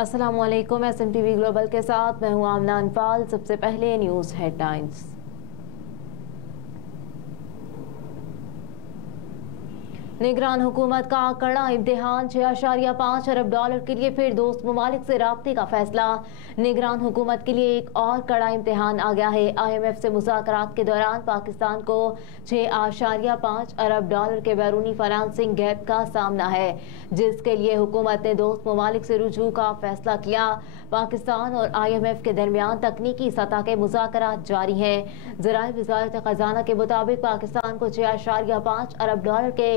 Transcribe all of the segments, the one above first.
अस्सलामुअलैकुम। SMTV global के साथ मैं हूं आमना अनफाल। सबसे पहले न्यूज़ हेडलाइंस। निगरान हुकूमत का कड़ा इम्तिहान, 6.5 अरब डॉलर के लिए फिर दोस्त ममालिक से राब्ते का फैसला। निगरान हुकूमत के लिए एक और कड़ा इम्तिहान आ गया है। IMF से मुज़ाकरात के दौरान पाकिस्तान को 6.5 अरब डॉलर के बैरूनी फाइनेंसिंग गैप का सामना है, जिसके लिए हुकूमत ने दोस्त ममालिक से रुजू का फैसला किया। पाकिस्तान और IMF के दरमियान तकनीकी सतह के मुज़ाकरात जारी हैं। ज़राए वज़ारत ख़ज़ाना के मुताबिक पाकिस्तान को 6.5 अरब डॉलर के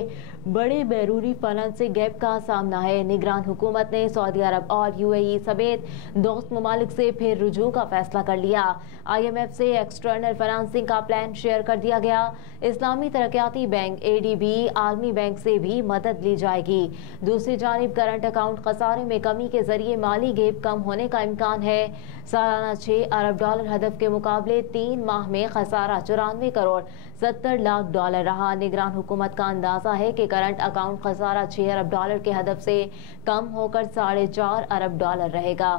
बड़े बैरूनी फाइनेंसिंग गैप का सामना है। निगरान हुकूमत ने सऊदी अरब और UAE समेत दोस्त ममालिक से फिर रुजू का फैसला कर लिया। IMF से एक्सटर्नल फाइनेंसिंग का प्लान शेयर कर दिया गया। इस्लामी तरक्याती बैंक ADB, आलमी बैंक से भी मदद ली जाएगी। दूसरी जानिब करंट अकाउंट खसारे में कमी के जरिए माली गैप कम होने का इम्कान है। सालाना 6 अरब डॉलर हदफ के मुकाबले 3 माह में खसारा 94 करोड़ 70 लाख डॉलर रहा। निगरान हुकूमत का अंदाजा है कि करंट अकाउंट खसारा 6 अरब डॉलर के हदफ से कम होकर 4.5 अरब डॉलर रहेगा।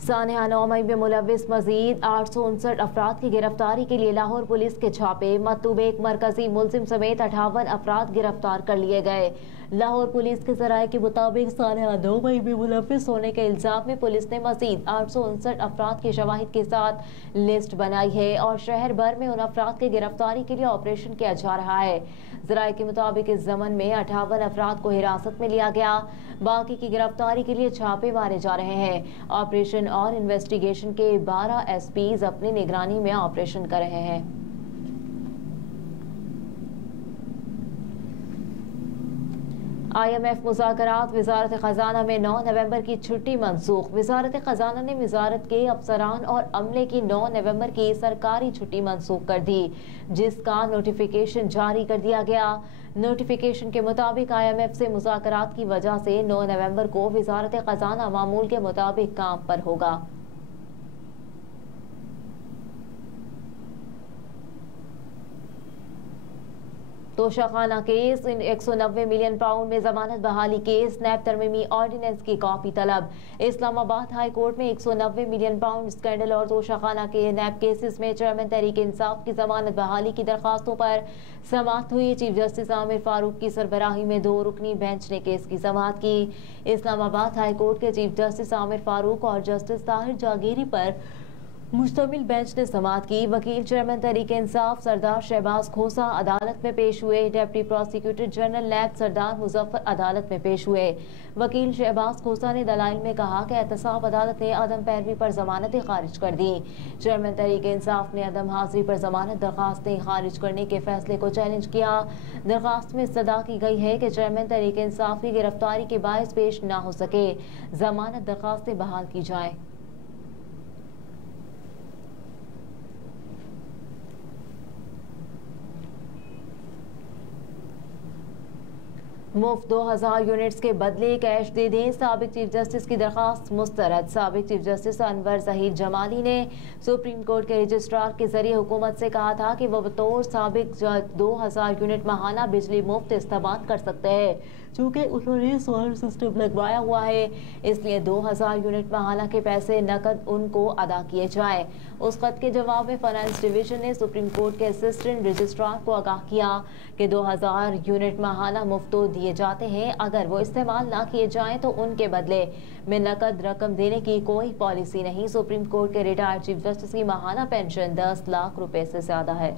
सानिया 9 मई में मुलविस मजीद 859 अफराद की गिरफ्तारी के लिए लाहौर पुलिस के छापे। मतूब एक मरकजी मुलजिम समेत 58 अफराद गिरफ्तार कर लिए गए। लाहौर पुलिस के जराये के मुताबिक सानिया 9 मई में मुलविस होने के इल्जाम में पुलिस ने मजीद 859 अफराद की शवाहिद के साथ लिस्ट बनाई है और शहर भर में उन अफराद की गिरफ्तारी के लिए ऑपरेशन किया जा रहा है। जराये के मुताबिक इस जमन में 58 अफराद को हिरासत में लिया गया। बाकी की गिरफ्तारी के लिए छापे मारे जा रहे हैं। ऑपरेशन और इन्वेस्टिगेशन के 12 SPs अपनी निगरानी में ऑपरेशन कर रहे हैं। IMF मुज़ाकरात, वज़ारत ख़ज़ाना में 9 नवंबर की छुट्टी मनसूख। वज़ारत ख़ज़ाना ने वज़ारत के अफसरान और अमले की 9 नवंबर की सरकारी छुट्टी मनसूख कर दी, जिसका नोटिफिकेशन जारी कर दिया गया। नोटिफिकेशन के मुताबिक IMF से मुज़ाकरात की वजह से 9 नवंबर को वज़ारत ख़ज़ाना मामूल के मुताबिक काम पर होगा। तोशाखाना केस, 190 मिलियन पाउंड में जमानत बहाली केस, नैब तरमीमी ऑर्डिनेंस की कॉपी तलब। इस्लामाबाद हाई कोर्ट में 190 मिलियन पाउंड स्कैंडल और तोशाखाना के नैब केसेस में चेयरमैन तहरीक इंसाफ की जमानत बहाली की दरखास्तों पर समाअत हुई। चीफ जस्टिस आमिर फारूक की सरबराही में 2 रुकनी बेंच ने केस की समाअत की। इस्लामाबाद हाई कोर्ट के चीफ जस्टिस आमिर फारूक और जस्टिस ताहिर जागीरी पर मुश्तमिल बेंच ने समाअत की। वकील चेयरमैन तहरीक इंसाफ सरदार शहबाज खोसा अदालत में पेश हुए। डिप्टी प्रोसिक्यूटर जनरल नैब सरदार मुजफ्फर अदालत में पेश हुए। वकील शहबाज खोसा ने दलाइल में कहा कि एहतसाब अदालत ने अदम पैरवी पर जमानतें खारिज कर दी। चेयरमैन तहरीक इंसाफ ने अदम हाजिरी पर जमानत दरखास्तें खारिज करने के फैसले को चैलेंज किया। दरखास्त में इस्तदा की गई है कि चेयरमैन तहरीक इंसाफ की गिरफ्तारी के बायस पेश न हो सके, जमानत दरखास्तें बहाल की जाएं। मुफ्त 2000 यूनिट्स के बदले कैश दे दें, साबिक चीफ जस्टिस की दरखास्त मुस्तरद। साबिक चीफ जस्टिस अनवर ज़हीर जमाली ने सुप्रीम कोर्ट के रजिस्ट्रार के जरिए हुकूमत से कहा था कि वह बतौर साबिक 2000 यूनिट माहाना बिजली मुफ्त इस्तेमाल कर सकते हैं। चूँकि उन्होंने सोलर सिस्टम लगवाया हुआ है, इसलिए 2000 यूनिट माहाना के पैसे नकद उनको अदा किए जाएं। उस खत के जवाब में फाइनेंस डिवीजन ने सुप्रीम कोर्ट के असिस्टेंट रजिस्ट्रार को आगाह किया कि 2000 यूनिट माहाना मुफ्त दिए जाते हैं। अगर वो इस्तेमाल ना किए जाएं तो उनके बदले में नकद रकम देने की कोई पॉलिसी नहीं। सुप्रीम कोर्ट के रिटायर्ड चीफ जस्टिस की माहाना पेंशन 10 लाख रुपए से ज्यादा है।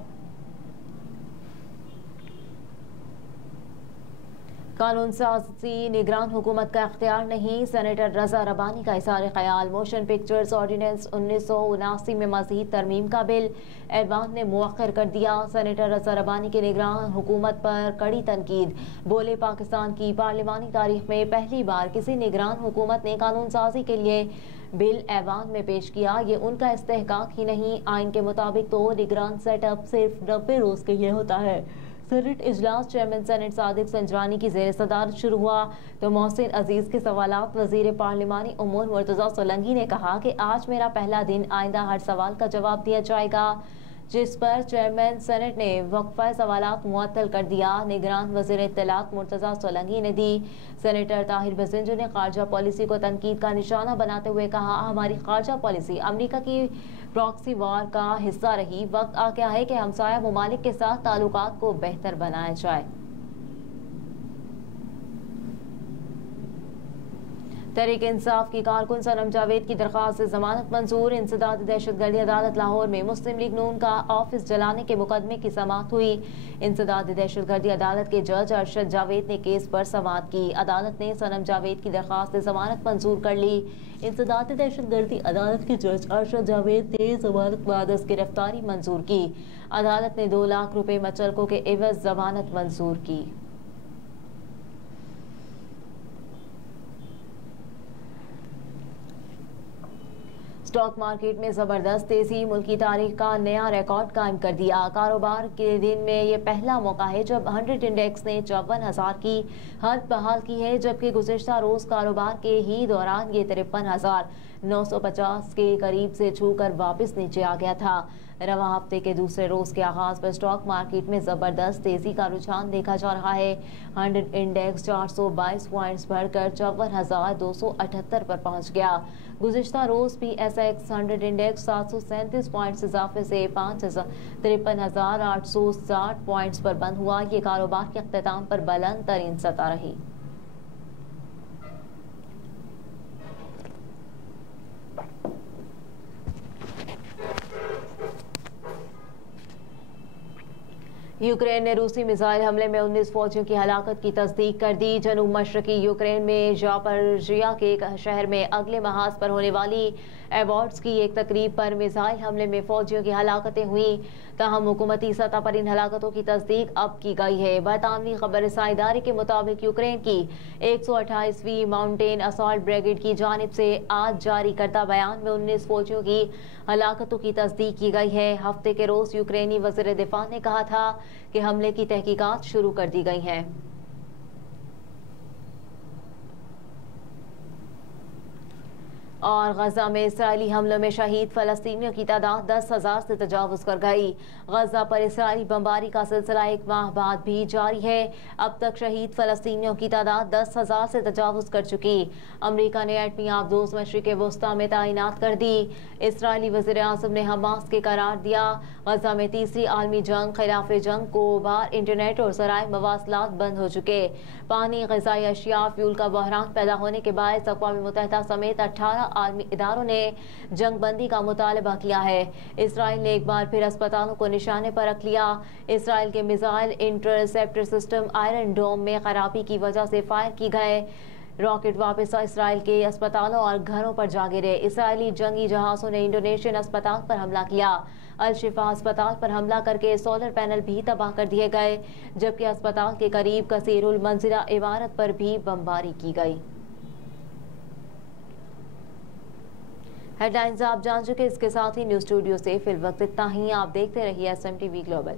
कानून साजी निगरान हुकूमत का इख्तियार नहीं, सेनेटर रजा रबानी का इज़हार ख्याल। मोशन पिक्चर्स ऑर्डिनेंस 1979 में मज़ीद तरमीम का बिल ऐवान ने मुअख्खर कर दिया। सेनेटर रजा रबानी के निगरान हुकूमत पर कड़ी तनकीद। बोले, पाकिस्तान की पार्लिमानी तारीख में पहली बार किसी निगरान हुकूमत ने कानून साजी के लिए बिल ऐवान में पेश किया। ये उनका इस्तेहकाक ही नहीं। आइन के मुताबिक तो निगरान सेटअप सिर्फ 90 रोज के लिए होता है। सेनेट इजलास चेयरमैन सेनेट सादिक संजरानी की जेर सदारत शुरू हुआ तो मोहसिन अजीज के सवालात वजीर पार्लिमानी उमूर मुर्तजा सोलंकी ने कहा कि आज मेरा पहला दिन, आइंदा हर सवाल का जवाब दिया जाएगा। जिस पर चेयरमैन सेनेट ने वक्फा सवालात मुअत्तल कर दिया। निगरान वज़ीर इत्तलात मुर्तज़ा सोलंकी ने दी। सेनेटर ताहिर बसिंजू ने खारजा पॉलिसी को तनकीद का निशाना बनाते हुए कहा, हमारी खारजा पॉलिसी अमरीका की प्रॉक्सी वॉर का हिस्सा रही। वक्त आ गया है कि हमसाया मुमालिक के साथ ताल्लुकात को बेहतर बनाया जाए। तहरीक इंसाफ की कारकुन सनम जावेद की दरख्वास्त से जमानत मंजूर। इंसदाद दहशतगर्दी अदालत लाहौर में मुस्लिम लीग नून का ऑफिस जलाने के मुकदमे की समाअत हुई। इंसदाद दहशतगर्दी अदालत के जज अरशद जावेद ने केस पर समाअत की। अदालत ने सनम जावेद की दरख्वास्त से जमानत मंजूर कर ली। इंसदाद दहशतगर्दी अदालत के जज अरशद जावेद ने जमानत बाद गिरफ्तारी मंजूर की। अदालत ने 2 लाख रुपए मचलकों के एवज जमानत मंजूर की। स्टॉक मार्केट में जबरदस्त तेजी, मुल्की तारीख का नया रिकॉर्ड कायम कर दिया। कारोबार के दिन में ये पहला मौका है जब 100 इंडेक्स ने 54,000 की हद बहाल की है, जबकि गुज़िश्ता रोज कारोबार के ही दौरान ये 53,950 के करीब से छूकर वापस नीचे आ गया था। रवा हफ्ते के दूसरे रोज के आगाज पर स्टॉक मार्केट में जबरदस्त तेजी का रुझान देखा जा रहा है। 100 इंडेक्स 422 पॉइंट्स बढ़कर 54,278 पर पहुंच गया। गुज़िश्ता रोज PSX 100 इंडेक्स 737 पॉइंट्स इजाफे से 53,860 पॉइंट्स पर बंद हुआ। ये कारोबार के अख्ताम पर बुलंद तरीन सतह रही। यूक्रेन ने रूसी मिसाइल हमले में 19 फौजियों की हलाकत की तस्दीक कर दी। जनूब मशरकी यूक्रेन में जापरजिया के एक शहर में अगले महाज पर होने वाली अवार्ड्स की एक तकरीब पर मिसाइल हमले में फौजियों की हलाकतें हुई। ताहम हुकूमती सतह पर इन हलाकतों की तस्दीक अब की गई है। बरतानवी खबर रसाई इदारे के मुताबिक यूक्रेन की 128वीं माउंटेन असॉल्ट ब्रिगेड की जानिब से आज जारी करदा बयान में 19 फौजियों की हलाकतों की तस्दीक की गई है। हफ्ते के रोज यूक्रेनी वज़ीर दिफा ने कहा था कि हमले की तहकीकात शुरू कर दी गई हैं। और गजा में इसराइली हमलों में शहीद फलस्तीनियों की तादाद 10,000 से तजावुज कर गई। गजा पर इसराइली बमबारी का सिलसिला 1 माह बाद भी जारी है। अब तक शहीद फलस्तीनियों की तादाद 10,000 से तजावुज कर चुकी। अमरीका ने एटमी आबदोज मशरिक़ वस्ता में तैनात कर दी। इसराइली वज़ीर आज़म ने हमास के करार दिया। गजा में तीसरी आलमी जंग खिलाफ जंग को बार इंटरनेट और ज़राए मवासलात बंद हो चुके। पानी, ग़िज़ाई अशिया, फ्यूल का बहरान पैदा होने के बाद अक़वाम मुत्तहिदा समेत 18 आलमी इदारों ने जंग बंदी का मुतालबा किया है। इसराइल ने एक बार फिर अस्पतालों को निशाने पर रख लिया। इसराइल के मिसाइल इंटरसेप्टर सिस्टम आयरन डोम में खराबी की वजह से फायर की गए रॉकेट वापस इसराइल के अस्पतालों और घरों पर जा गिरे। इसराइली जंगी जहाज़ों ने इंडोनेशियन अस्पताल पर हमला किया। अल शिफा अस्पताल पर हमला करके सोलर पैनल भी तबाह कर दिए गए, जबकि अस्पताल के करीब कसीरुल मंजिला इमारत पर भी बमबारी की गई। हेडलाइंस आप जान चुके। इसके साथ ही न्यूज़ स्टूडियो से फिल वक्त इतना ही। आप देखते रहिए SMTV ग्लोबल।